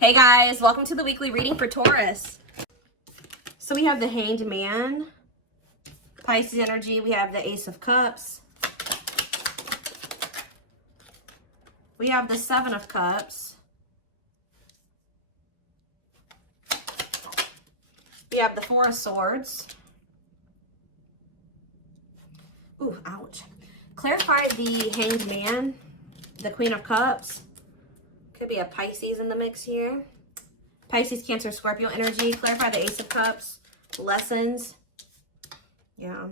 Hey guys, welcome to the weekly reading for Taurus. So we have the Hanged Man, Pisces energy. We have the Ace of Cups. We have the Seven of Cups. We have the Four of Swords. Ooh, ouch. Clarify the Hanged Man, the Queen of Cups. Could be a Pisces in the mix here. Pisces, Cancer, Scorpio energy. Clarify the Ace of Cups. Lessons. Yeah.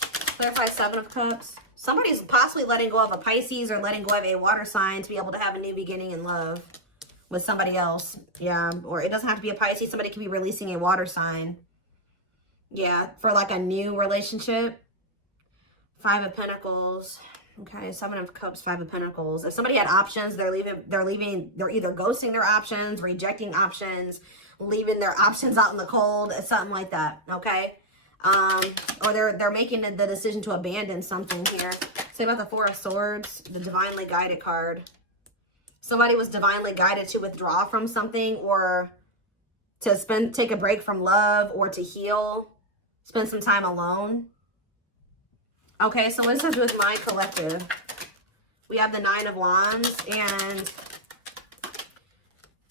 Clarify Seven of Cups. Somebody's possibly letting go of a Pisces or letting go of a water sign to be able to have a new beginning in love with somebody else. Yeah. Or it doesn't have to be a Pisces. Somebody could be releasing a water sign. Yeah. For like a new relationship. Five of Pentacles. Okay, Seven of Cups, Five of Pentacles. If somebody had options, they're either ghosting their options, rejecting options, leaving their options out in the cold, something like that, okay? Or they're making the decision to abandon something here. Say about the Four of Swords, the Divinely Guided card. Somebody was divinely guided to withdraw from something or to take a break from love or to heal, spend some time alone. Okay, so what does that have to do with my collective? We have the Nine of Wands and,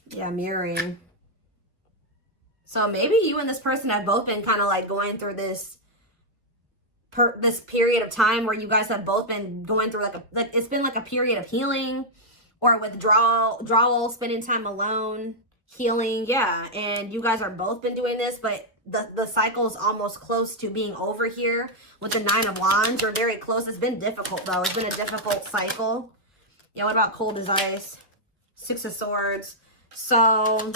yeah, mirroring. So maybe you and this person have both been kind of like going through this period of time where you guys have both been going through like it's been like a period of healing or withdrawal, spending time alone, healing, yeah. And you guys are both been doing this, but the cycle is almost close to being over here with the Nine of Wands. You're very close. It's been difficult though. It's been a difficult cycle. Yeah, what about cold as ice? Six of Swords. So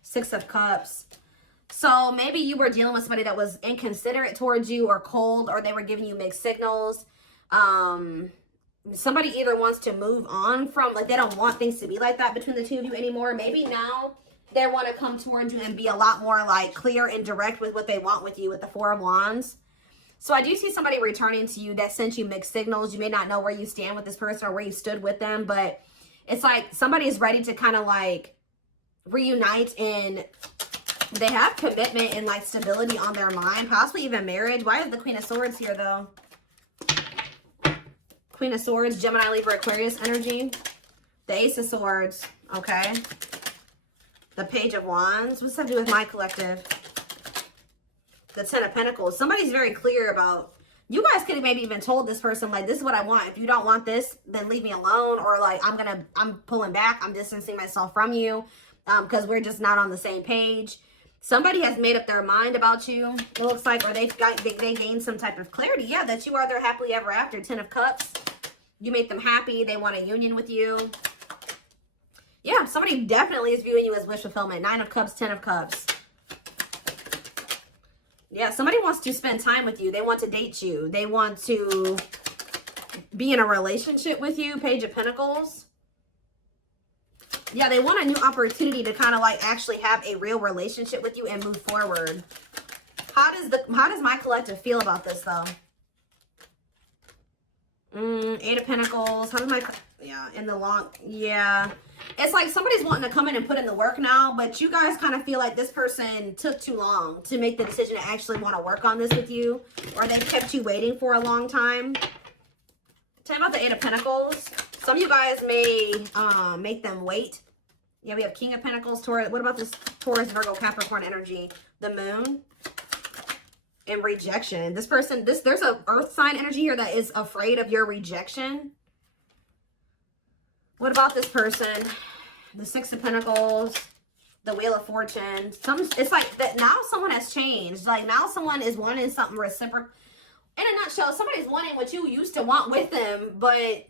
Six of Cups. So maybe you were dealing with somebody that was inconsiderate towards you or cold, or they were giving you mixed signals. Somebody either wants to move on from, like, they don't want things to be like that between the two of you anymore. Maybe now they want to come towards you and be a lot more like clear and direct with what they want with you with the Four of Wands. So I do see somebody returning to you that sent you mixed signals. You may not know where you stand with this person or where you stood with them, but it's like somebody is ready to kind of like reunite, and they have commitment and like stability on their mind, possibly even marriage. Why is the Queen of Swords here though? Queen of Swords, Gemini, Libra, Aquarius energy. The Ace of Swords, okay. The Page of Wands. What's that do with my collective? The Ten of Pentacles. Somebody's very clear about, you guys could have maybe even told this person, like, this is what I want. If you don't want this, then leave me alone. Or like, I'm pulling back. I'm distancing myself from you because we're just not on the same page. Somebody has made up their mind about you, it looks like, or they gained some type of clarity. Yeah, that you are their happily ever after. Ten of Cups. You make them happy. They want a union with you. Yeah, somebody definitely is viewing you as wish fulfillment. Nine of Cups, Ten of Cups. Yeah, somebody wants to spend time with you. They want to date you. They want to be in a relationship with you. Page of Pentacles. Yeah, they want a new opportunity to kind of like actually have a real relationship with you and move forward. How does my collective feel about this though? Eight of Pentacles. How does my, yeah, in the long, yeah. It's like somebody's wanting to come in and put in the work now, but you guys kind of feel like this person took too long to make the decision to actually want to work on this with you, or they kept you waiting for a long time. Tell me about the Eight of Pentacles. Some of you guys may make them wait. Yeah, we have King of Pentacles, Taurus. What about this Taurus, Virgo, Capricorn energy? The Moon. And rejection. This person, there's a earth sign energy here that is afraid of your rejection. What about this person? The Six of Pentacles, the Wheel of Fortune. It's like that now someone has changed. Like now someone is wanting something reciprocal. In a nutshell, somebody's wanting what you used to want with them, but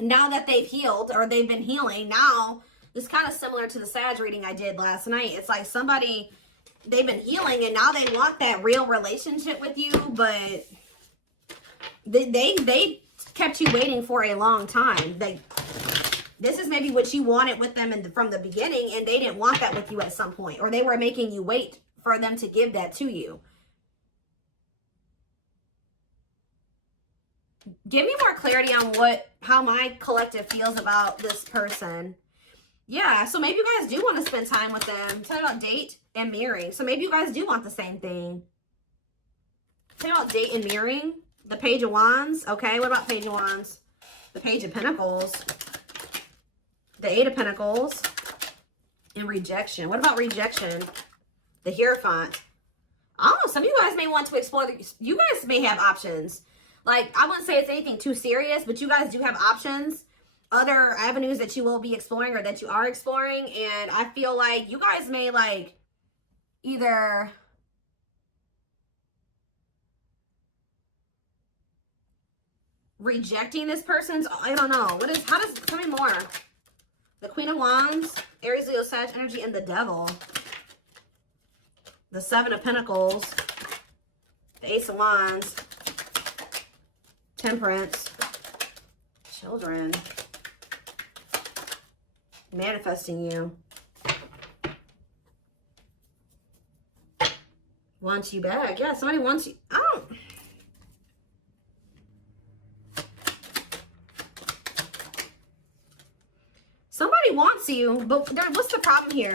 now that they've healed or they've been healing, now it's kind of similar to the Sag reading I did last night. It's like somebody, they've been healing and now they want that real relationship with you, but they kept you waiting for a long time. This is maybe what you wanted with them from the beginning, and they didn't want that with you at some point, or they were making you wait for them to give that to you. Give me more clarity on how my collective feels about this person. Yeah, so maybe you guys do want to spend time with them. Tell me about date and mirroring. So maybe you guys do want the same thing. Tell me about date and mirroring. The Page of Wands. Okay, what about Page of Wands? The Page of Pentacles. The Eight of Pentacles. And rejection. What about rejection? The Hierophant. Oh, some of you guys may want to explore. You guys may have options. Like, I wouldn't say it's anything too serious, but you guys do have options. Other avenues that you will be exploring or that you are exploring. And I feel like you guys may, like, either rejecting this person's, I don't know. How does, tell me more. The Queen of Wands, Aries, Leo, Sag energy, and the Devil. The Seven of Pentacles, the Ace of Wands, Temperance, Children, manifesting you, wants you back. Yeah, somebody wants you. I don't. Somebody wants you, but what's the problem here?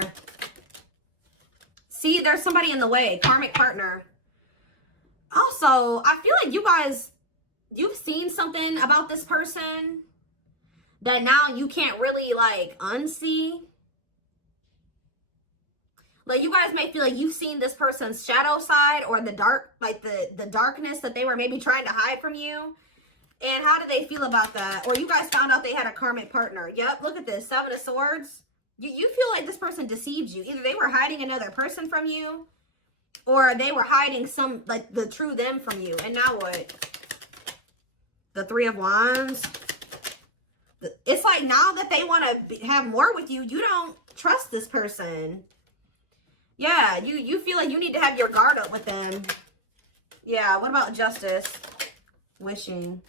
See, there's somebody in the way. Karmic partner. Also, I feel like you guys, you've seen something about this person that now you can't really, like, unsee. Like, you guys may feel like you've seen this person's shadow side or the dark, like the darkness that they were maybe trying to hide from you. And how do they feel about that? Or you guys found out they had a karmic partner. Yep, look at this. Seven of Swords. You feel like this person deceived you. Either they were hiding another person from you, or they were hiding some, like, the true them from you. And now what? The Three of Wands. It's like now that they want to have more with you, you don't trust this person. Yeah, you feel like you need to have your guard up with them. Yeah, what about Justice? Wishing.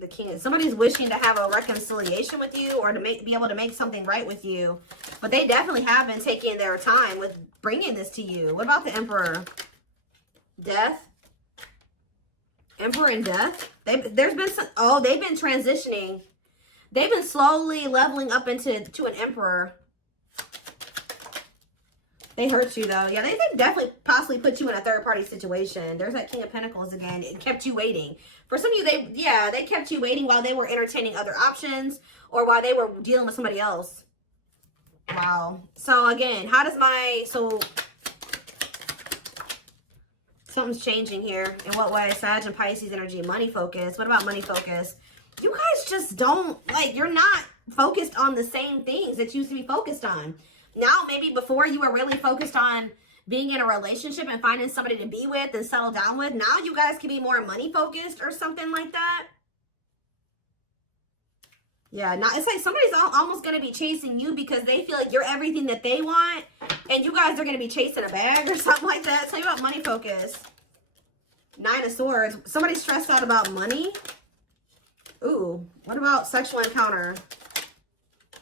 The King. Somebody's wishing to have a reconciliation with you or to be able to make something right with you. But they definitely have been taking their time with bringing this to you. What about the Emperor? Death. Emperor and Death. There's been some, oh, they've been transitioning. They've been slowly leveling up to an Emperor. They hurt you, though. Yeah, they definitely possibly put you in a third-party situation. There's that King of Pentacles again. It kept you waiting. For some of you, they kept you waiting while they were entertaining other options or while they were dealing with somebody else. Wow. So, again, how does something's changing here. In what way? Sag and Pisces energy. Money focus. What about money focus? You guys just don't, like, you're not focused on the same things that you used to be focused on. Now, maybe before you were really focused on being in a relationship and finding somebody to be with and settle down with. Now you guys can be more money focused or something like that. Yeah, now it's like somebody's almost going to be chasing you because they feel like you're everything that they want. And you guys are going to be chasing a bag or something like that. Tell you about money focus. Nine of Swords. Somebody's stressed out about money. Ooh, what about sexual encounter?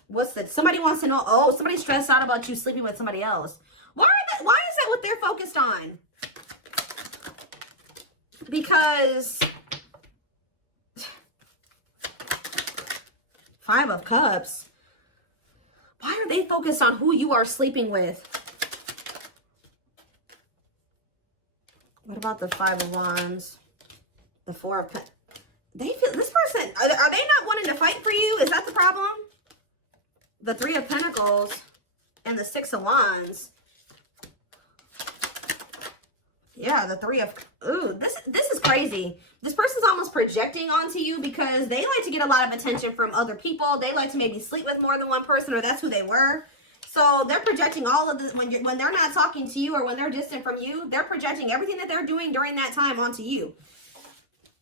What's that? Somebody wants to know. Oh, somebody's stressed out about you sleeping with somebody else. Why is that what they're focused on? Because Five of Cups. Why are they focused on who you are sleeping with? What about the Five of Wands? The Four of Pentacles. They feel this person. Are they not wanting to fight for you? Is that the problem? The Three of Pentacles and the Six of Wands. Yeah, the Three of... Ooh, this is crazy. This person's almost projecting onto you because they like to get a lot of attention from other people. They like to maybe sleep with more than one person, or that's who they were. So they're projecting all of this when they're not talking to you or when they're distant from you. They're projecting everything that they're doing during that time onto you.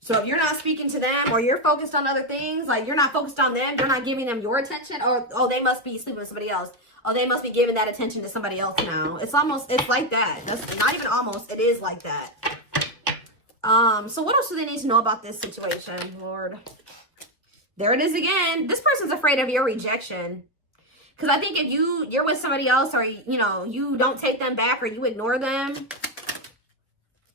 So if you're not speaking to them or you're focused on other things, like you're not focused on them, you're not giving them your attention, or, oh, they must be sleeping with somebody else. Oh, they must be giving that attention to somebody else now. It's like that. That's not even almost, it is like that. So what else do they need to know about this situation, Lord? There it is again. This person's afraid of your rejection. Because I think if you're with somebody else or, you know, you don't take them back or you ignore them,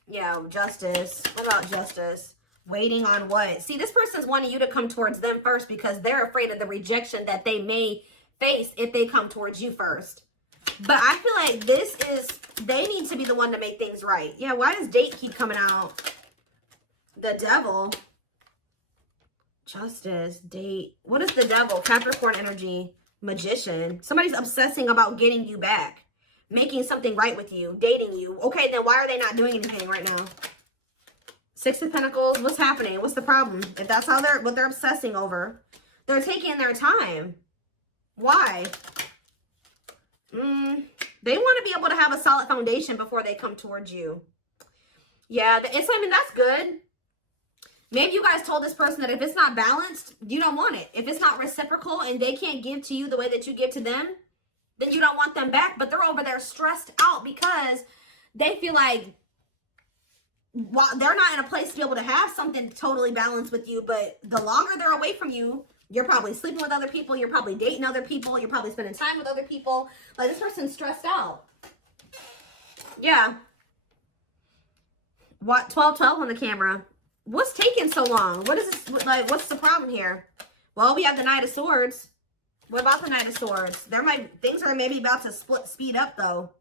Yeah, justice. What about justice? Waiting on what? See, this person's wanting you to come towards them first because they're afraid of the rejection that they may face if they come towards you first. But I feel like they need to be the one to make things right. Yeah, why does date keep coming out? The devil. Justice, date. What is the devil? Capricorn energy. Magician. Somebody's obsessing about getting you back. Making something right with you. Dating you. Okay, then why are they not doing anything right now? Six of Pentacles. What's happening? What's the problem? If that's how what they're obsessing over. They're taking their time. Why? They want to be able to have a solid foundation before they come towards you. Yeah, I mean, that's good. Maybe you guys told this person that if it's not balanced, you don't want it. If it's not reciprocal and they can't give to you the way that you give to them, then you don't want them back. But they're over there stressed out because they feel like they're not in a place to be able to have something totally balanced with you. But the longer they're away from you, you're probably sleeping with other people. You're probably dating other people. You're probably spending time with other people. Like, this person's stressed out. Yeah. What? 12-12 on the camera. What's taking so long? What is this? Like, what's the problem here? Well, we have the Knight of Swords. What about the Knight of Swords? Things are maybe about to speed up, though.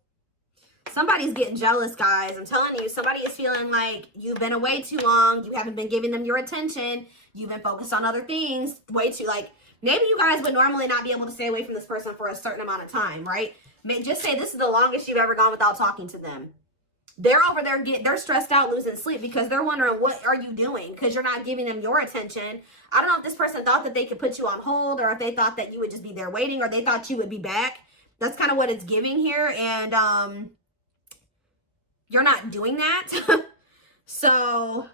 Somebody's getting jealous, guys. I'm telling you, somebody is feeling like you've been away too long. You haven't been giving them your attention. You've been focused on other things way too, like, maybe you guys would normally not be able to stay away from this person for a certain amount of time, right? Just say this is the longest you've ever gone without talking to them. They're over there they're stressed out, losing sleep because they're wondering, what are you doing? Because you're not giving them your attention. I don't know if this person thought that they could put you on hold, or if they thought that you would just be there waiting, or they thought you would be back. That's kind of what it's giving here. And you're not doing that. So,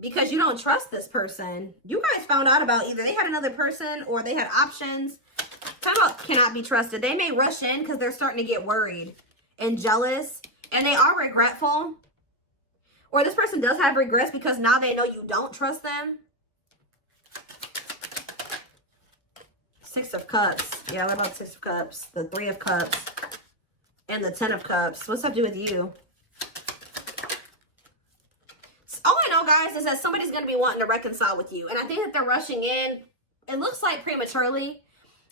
because you don't trust this person. You guys found out about either they had another person or they had options. Talk about cannot be trusted. They may rush in because they're starting to get worried and jealous. And they are regretful. Or this person does have regrets because now they know you don't trust them. Six of Cups. Yeah, what about Six of Cups? The Three of Cups. And the Ten of Cups. What's that to do with you? All I know, guys, is that somebody's going to be wanting to reconcile with you. And I think that they're rushing in. It looks like prematurely.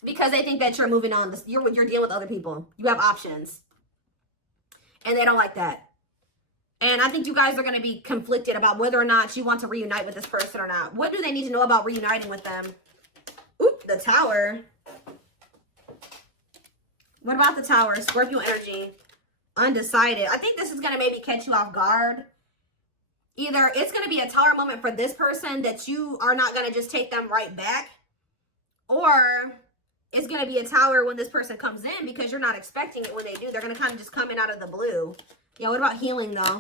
Because they think that you're moving on. You're dealing with other people. You have options. And they don't like that. And I think you guys are going to be conflicted about whether or not you want to reunite with this person or not. What do they need to know about reuniting with them? Oop, the Tower. What about the Tower? Scorpio energy. Undecided. I think this is going to maybe catch you off guard. Either it's going to be a Tower moment for this person that you are not going to just take them right back. Or it's going to be a Tower when this person comes in because you're not expecting it when they do. They're going to kind of just come in out of the blue. Yeah, what about healing, though?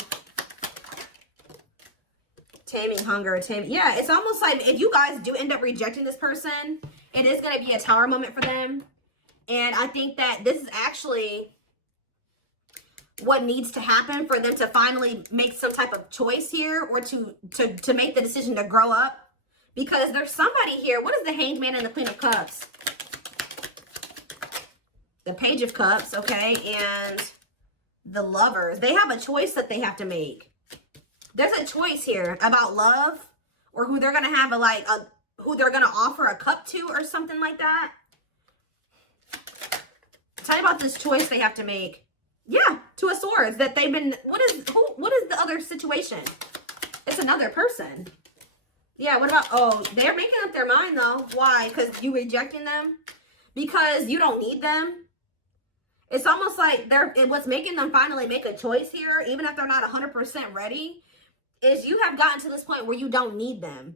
Taming hunger. Yeah, it's almost like if you guys do end up rejecting this person, it is going to be a Tower moment for them. And I think that this is actually what needs to happen for them to finally make some type of choice here, or to make the decision to grow up. Because there's somebody here. What is the Hanged Man and the Queen of Cups? The Page of Cups, okay, and the Lovers. They have a choice that they have to make. There's a choice here about love, or who they're going to have who they're going to offer a cup to, or something like that. Tell me about this choice they have to make. Yeah, Two of Swords. That they've been, what is the other situation? It's another person. Yeah, what about, oh, they're making up their mind, though. Why? Because you rejecting them? Because you don't need them? It's almost like what's making them finally make a choice here, even if they're not 100% ready, is you have gotten to this point where you don't need them.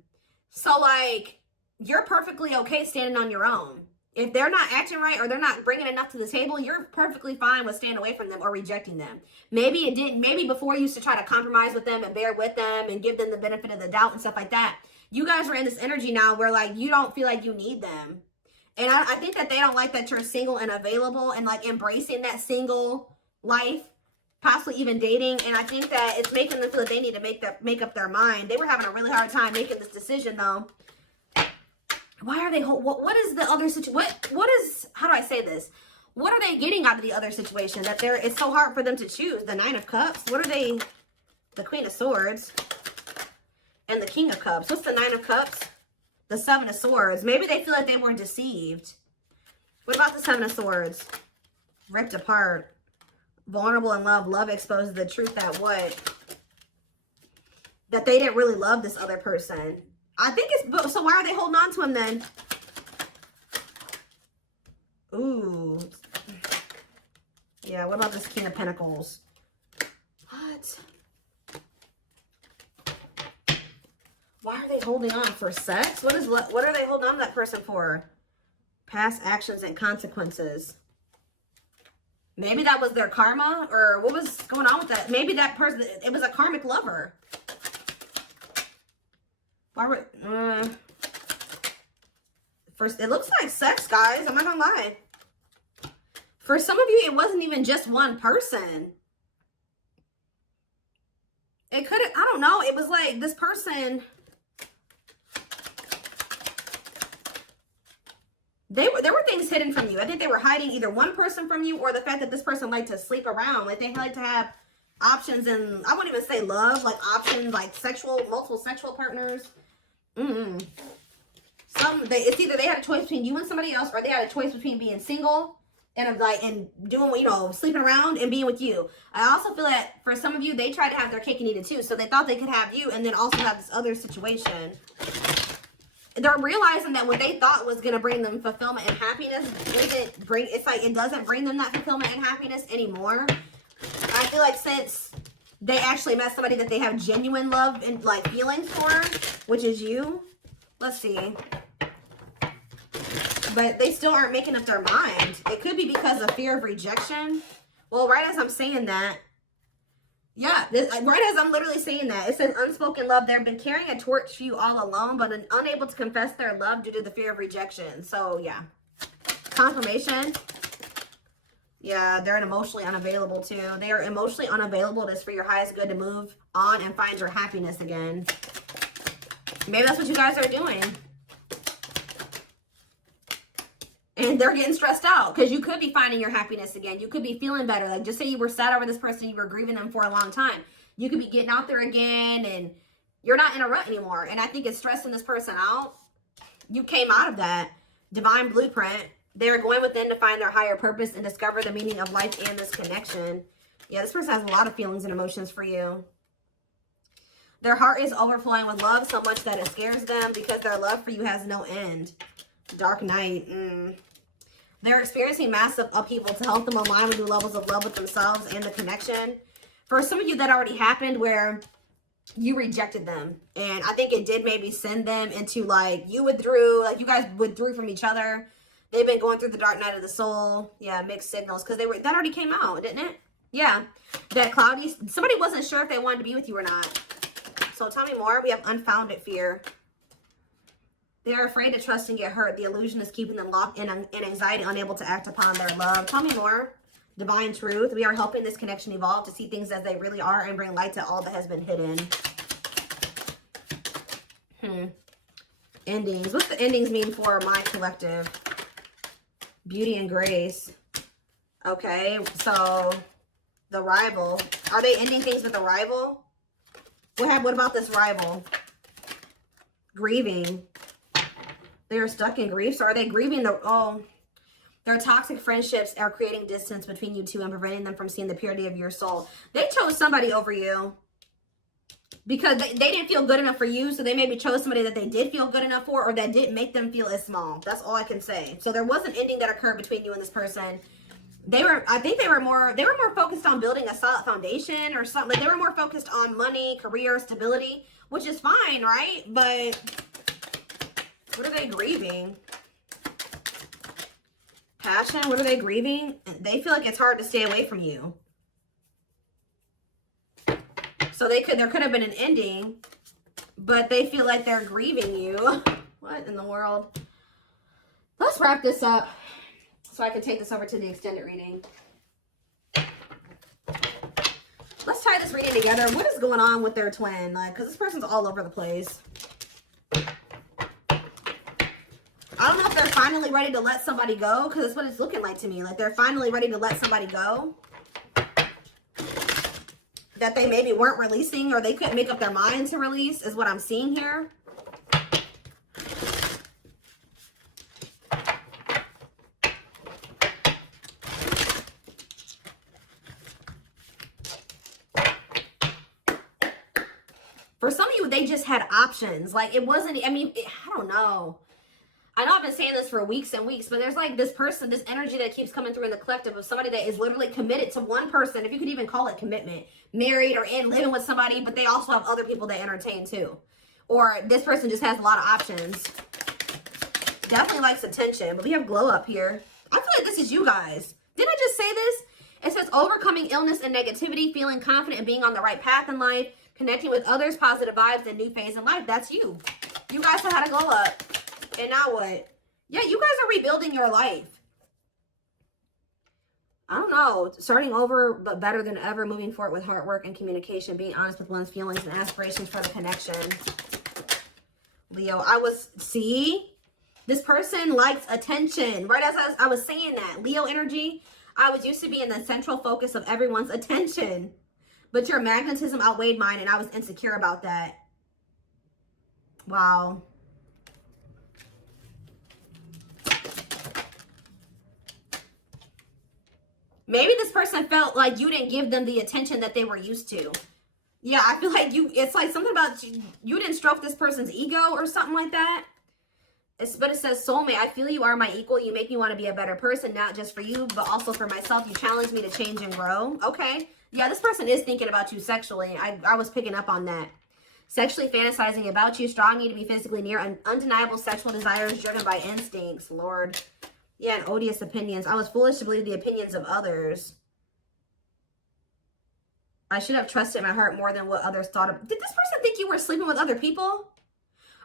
So, like, you're perfectly okay standing on your own. If they're not acting right or they're not bringing enough to the table, you're perfectly fine with staying away from them or rejecting them. Maybe before you used to try to compromise with them and bear with them and give them the benefit of the doubt and stuff like that. You guys are in this energy now where, like, you don't feel like you need them. And I think that they don't like that you're single and available and, like, embracing that single life, possibly even dating. And I think that it's making them feel that they need to make up their mind. They were having a really hard time making this decision, though. Why are they, what is the other situation? What is, how do I say this? What are they getting out of the other situation? That it's so hard for them to choose. The Nine of Cups. What are they the Queen of Swords, and the King of Cups. What's the Nine of Cups? The Seven of Swords. Maybe they feel like they were deceived. What about the Seven of Swords? Ripped apart. Vulnerable in love. Love exposes the truth that what? That they didn't really love this other person. I think it's... So why are they holding on to him then? Ooh. Yeah, what about this King of Pentacles? What? Why are they holding on? For sex? What are they holding on to that person for? Past actions and consequences. Maybe that was their karma, or what was going on with that? Maybe that person, it was a karmic lover. Why were, first, it looks like sex, guys. I'm not gonna lie. For some of you, it wasn't even just one person. It could have, I don't know. It was like this person, there were things hidden from you. I think they were hiding either one person from you or the fact that this person liked to sleep around. Like they like to have options, and I wouldn't even say love, like options, like multiple sexual partners. It's either they had a choice between you and somebody else, or they had a choice between being single and doing, you know, sleeping around and being with you. I also feel that for some of you, they tried to have their cake and eat it too. So they thought they could have you and then also have this other situation. They're realizing that what they thought was going to bring them fulfillment and happiness it doesn't bring them that fulfillment and happiness anymore. I feel like since they actually met somebody that they have genuine love and like feelings for, which is you. Let's see. But they still aren't making up their mind. It could be because of fear of rejection. Well, right as I'm saying that, yeah, right as I'm literally saying that, it says unspoken love. They've been carrying a torch for you all alone, but unable to confess their love due to the fear of rejection. So, yeah. Confirmation. Yeah, they're emotionally unavailable too. They are emotionally unavailable. It's for your highest good to move on and find your happiness again. Maybe that's what you guys are doing. And they're getting stressed out because you could be finding your happiness again. You could be feeling better. Like just say you were sad over this person, you were grieving them for a long time. You could be getting out there again and you're not in a rut anymore. And I think it's stressing this person out. You came out of that divine blueprint. They're going within to find their higher purpose and discover the meaning of life and this connection. Yeah, this person has a lot of feelings and emotions for you. Their heart is overflowing with love so much that it scares them because their love for you has no end. Dark Knight. They're experiencing massive upheaval to help them align with new levels of love with themselves and the connection. For some of you, that already happened where you rejected them. And I think it did maybe send them into like, you withdrew, like you guys withdrew from each other. They've been going through the dark night of the soul. Yeah, mixed signals. Because that already came out, didn't it? Yeah. That cloudy, somebody wasn't sure if they wanted to be with you or not. So tell me more. We have unfounded fear. They're afraid to trust and get hurt. The illusion is keeping them locked in anxiety, unable to act upon their love. Tell me more. Divine truth. We are helping this connection evolve to see things as they really are and bring light to all that has been hidden. Endings. What's the endings mean for my collective? Beauty and grace. Okay, so the rival. Are they ending things with a rival? What about this rival? Grieving. They are stuck in grief. So are they grieving their toxic friendships are creating distance between you two and preventing them from seeing the purity of your soul. They chose somebody over you because they didn't feel good enough for you. So they maybe chose somebody that they did feel good enough for, or that didn't make them feel as small. That's all I can say. So there was an ending that occurred between you and this person. I think they were more focused on building a solid foundation or something. Like they were more focused on money, career, stability, which is fine, right? But what are they grieving? Passion. What are they grieving? They feel like it's hard to stay away from you. So there could have been an ending, but they feel like they're grieving you. What in the world? Let's wrap this up so I can take this over to the extended reading. Let's tie this reading together. What is going on with their twin? Like, because this person's all over the place. I don't know if they're finally ready to let somebody go, because that's what it's looking like to me. Like they're finally ready to let somebody go. that they maybe weren't releasing or they couldn't make up their mind to release is what I'm seeing here. For some of you, they just had options. Like, it wasn't, I mean, I don't know. I know I've been saying this for weeks and weeks, but there's like this person, this energy that keeps coming through in the collective of somebody that is literally committed to one person, if you could even call it commitment, married or in living with somebody, but they also have other people they entertain too. Or this person just has a lot of options. Definitely likes attention, but we have glow up here. I feel like this is you guys. Didn't I just say this? It says overcoming illness and negativity, feeling confident and being on the right path in life, connecting with others, positive vibes, and new phase in life. That's you. You guys know how to glow up. And now what? Yeah, you guys are rebuilding your life. I don't know. Starting over, but better than ever. Moving forward with hard work and communication. Being honest with one's feelings and aspirations for the connection. Leo, see? This person likes attention. Right as I was saying that. Leo energy, I was used to be in the central focus of everyone's attention. But your magnetism outweighed mine, and I was insecure about that. Wow. Maybe this person felt like you didn't give them the attention that they were used to. Yeah, I feel like it's like something about you didn't stroke this person's ego or something like that. But it says, soulmate, I feel you are my equal. You make me want to be a better person, not just for you, but also for myself. You challenge me to change and grow. Okay. Yeah, this person is thinking about you sexually. I was picking up on that. Sexually fantasizing about you. Strong need to be physically near. Undeniable sexual desires driven by instincts. Lord. Yeah, and odious opinions. I was foolish to believe the opinions of others. I should have trusted my heart more than what others thought of. Did this person think you were sleeping with other people?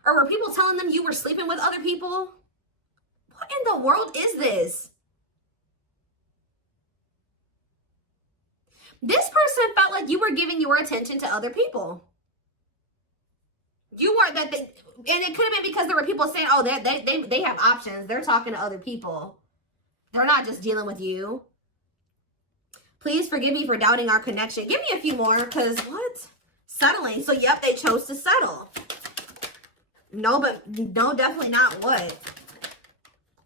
Or were people telling them you were sleeping with other people? What in the world is this? This person felt like you were giving your attention to other people. You weren't and it could have been because there were people saying, oh, they have options. They're talking to other people. They're not just dealing with you. Please forgive me for doubting our connection. Give me a few more, because what? Settling. So, yep, they chose to settle. No, but no, definitely not what?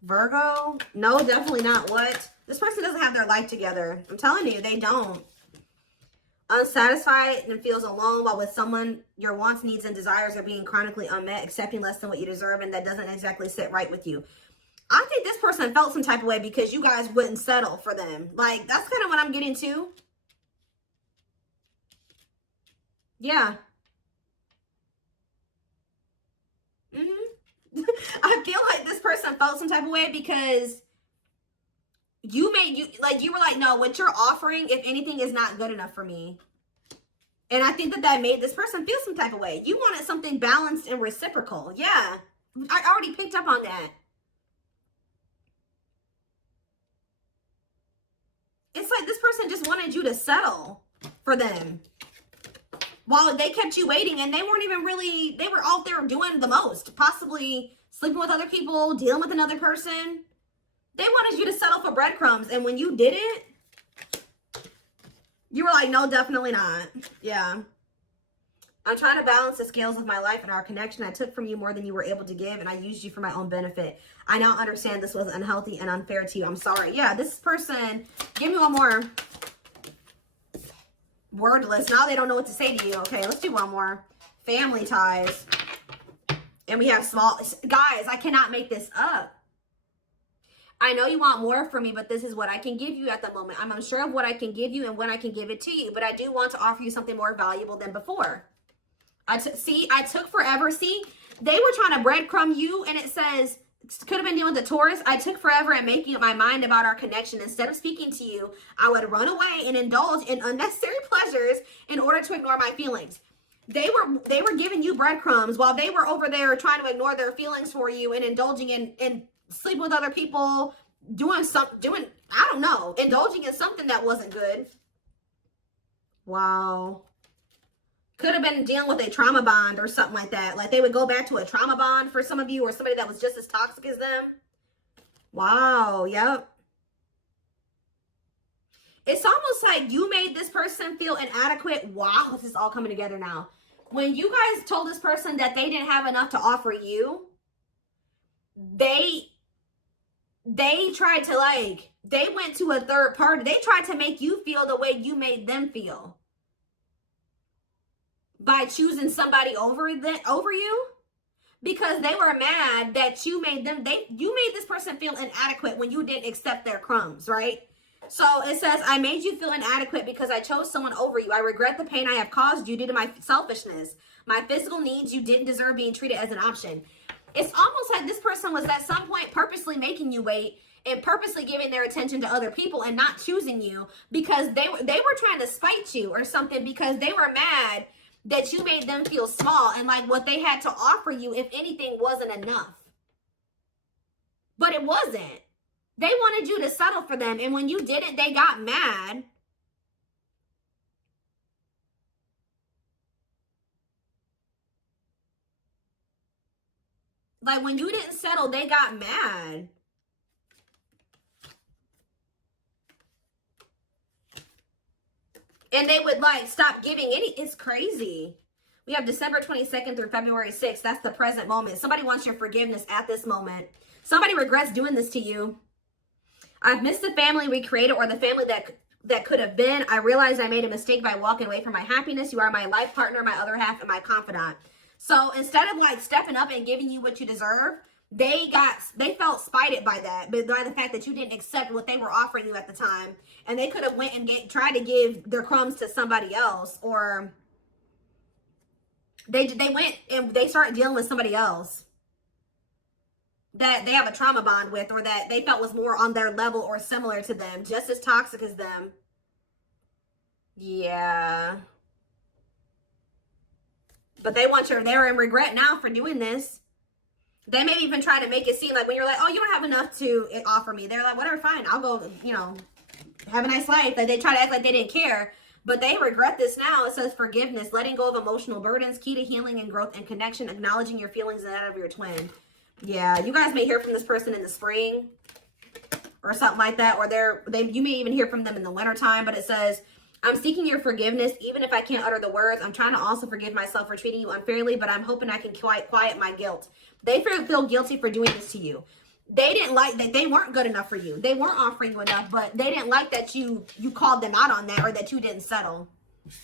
Virgo? No, definitely not what? This person doesn't have their life together. I'm telling you, they don't. Unsatisfied and feels alone while with someone your wants, needs, and desires are being chronically unmet, accepting less than what you deserve, and that doesn't exactly sit right with you. I think this person felt some type of way because you guys wouldn't settle for them. Like, that's kind of what I'm getting to. Yeah. I feel like this person felt some type of way because you were like, no, what you're offering, if anything, is not good enough for me. And I think that made this person feel some type of way. You wanted something balanced and reciprocal. Yeah. I already picked up on that. It's like this person just wanted you to settle for them. While they kept you waiting, and they weren't even really, they were out there doing the most. Possibly sleeping with other people, dealing with another person. They wanted you to settle for breadcrumbs. And when you didn't, you were like, no, definitely not. Yeah. I'm trying to balance the scales of my life and our connection. I took from you more than you were able to give, and I used you for my own benefit. I now understand this was unhealthy and unfair to you. I'm sorry. Yeah, this person, give me one more. Wordless. Now they don't know what to say to you. Okay, let's do one more. Family ties. And we have small... Guys, I cannot make this up. I know you want more from me, but this is what I can give you at the moment. I'm unsure of what I can give you and when I can give it to you, but I do want to offer you something more valuable than before. I took forever. See, they were trying to breadcrumb you, and it says, could have been dealing with the Taurus. I took forever at making up my mind about our connection. Instead of speaking to you, I would run away and indulge in unnecessary pleasures in order to ignore my feelings. They were giving you breadcrumbs while they were over there trying to ignore their feelings for you and indulging in sleeping with other people, I don't know, indulging in something that wasn't good. Wow. Could have been dealing with a trauma bond or something like that. Like they would go back to a trauma bond for some of you, or somebody that was just as toxic as them. Wow. Yep. It's almost like you made this person feel inadequate. Wow, this is all coming together now. When you guys told this person that they didn't have enough to offer you, they tried to, like, they went to a third party. They tried to make you feel the way you made them feel by choosing somebody over you, because they were mad that you made them, you made this person feel inadequate when you didn't accept their crumbs, right? So it says, I made you feel inadequate because I chose someone over you. I regret the pain I have caused you due to my selfishness. My physical needs, you didn't deserve being treated as an option. It's almost like this person was at some point purposely making you wait and purposely giving their attention to other people and not choosing you because they were trying to spite you or something, because they were mad that you made them feel small and like what they had to offer you, if anything, wasn't enough. But it wasn't. They wanted you to settle for them, and when you didn't, they got mad. Like, when you didn't settle, they got mad. And they would, like, stop giving any. It's crazy. We have December 22nd through February 6th. That's the present moment. Somebody wants your forgiveness at this moment. Somebody regrets doing this to you. I've missed the family we created, or the family that could have been. I realized I made a mistake by walking away from my happiness. You are my life partner, my other half, and my confidant. So instead of, like, stepping up and giving you what you deserve, they felt spited by that, but by the fact that you didn't accept what they were offering you at the time. And they could have went and tried to give their crumbs to somebody else, or they went and they started dealing with somebody else that they have a trauma bond with, or that they felt was more on their level or similar to them, just as toxic as them. Yeah. But they're in regret now for doing this. They may even try to make it seem like when you're like, oh, you don't have enough to offer me. They're like, whatever, fine. I'll go, you know, have a nice life. Like, they try to act like they didn't care. But they regret this now. It says forgiveness, letting go of emotional burdens, key to healing and growth and connection, acknowledging your feelings and that of your twin. Yeah, you guys may hear from this person in the spring or something like that, or you may even hear from them in the wintertime. But it says, I'm seeking your forgiveness, even if I can't utter the words. I'm trying to also forgive myself for treating you unfairly, but I'm hoping I can quiet my guilt. They feel guilty for doing this to you. They didn't like that. They weren't good enough for you. They weren't offering you enough, but they didn't like that you called them out on that, or that you didn't settle.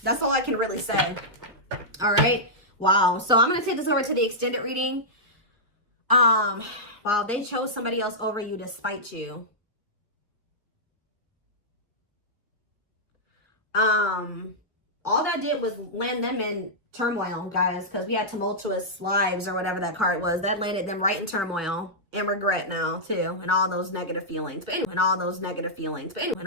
That's all I can really say. All right. Wow. So I'm going to take this over to the extended reading. Wow, they chose somebody else over you to spite you. All that did was land them in turmoil, guys, because we had tumultuous lives, or whatever that card was. That landed them right in turmoil and regret now too, and all those negative feelings. But anyway,